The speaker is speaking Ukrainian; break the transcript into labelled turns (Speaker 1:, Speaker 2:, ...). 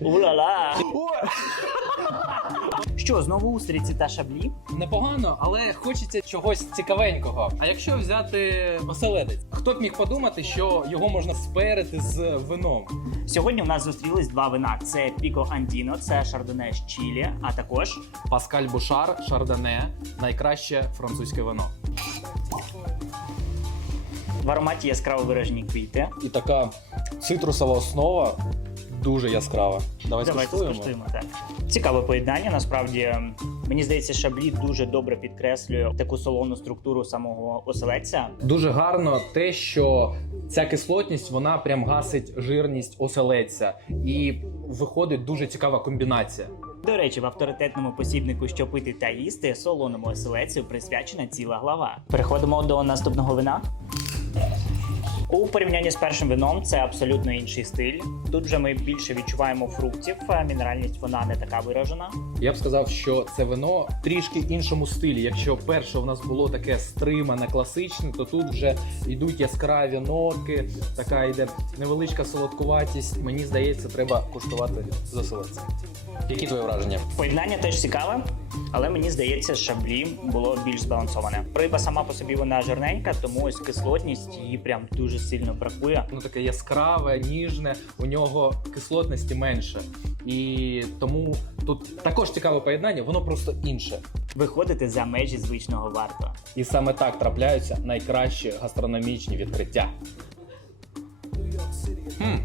Speaker 1: Ула-ла! Що, знову устриці та шаблі?
Speaker 2: Непогано, але хочеться чогось цікавенького. А якщо взяти оселедець, хто б міг подумати, що його можна сперити з вином?
Speaker 1: Сьогодні у нас зустрілись два вина: це Піко Андіно, це шардоне з Чилі, а також
Speaker 2: Паскаль Бушар, Шардоне, найкраще французьке вино.
Speaker 1: в ароматі яскраво виражені квіти.
Speaker 2: І така цитрусова основа дуже яскрава. Давай
Speaker 1: Давайте
Speaker 2: скуштуємо.
Speaker 1: так. Цікаве поєднання. Насправді мені здається, шаблі дуже добре підкреслює таку солону структуру самого оселедця.
Speaker 2: Дуже гарно те, що ця кислотність вона прям гасить жирність оселедця, і виходить дуже цікава комбінація.
Speaker 1: До речі, в авторитетному посібнику що пити та їсти солоному оселедцю присвячена ціла глава. Переходимо до наступного вина. У порівнянні з першим вином це абсолютно інший стиль. Тут вже ми більше відчуваємо фруктів, мінеральність вона не така виражена.
Speaker 2: Я б сказав, що це вино трішки іншому стилі. Якщо перше у нас було таке стримане, класичне, то тут вже йдуть яскраві нотки, така йде невеличка солодкуватість. Мені здається, треба куштувати з оселедцем. Які твої враження?
Speaker 1: Поєднання теж цікаве, але мені здається, шаблі було більш збалансоване. Риба сама по собі вона жирненька, тому ось кислотність її прям дуже сильно бракує.
Speaker 2: Воно таке яскраве, ніжне, у нього кислотності менше. І тому тут також цікаве поєднання, воно просто інше.
Speaker 1: Виходити за межі звичного варто.
Speaker 2: І саме так трапляються найкращі гастрономічні відкриття. М,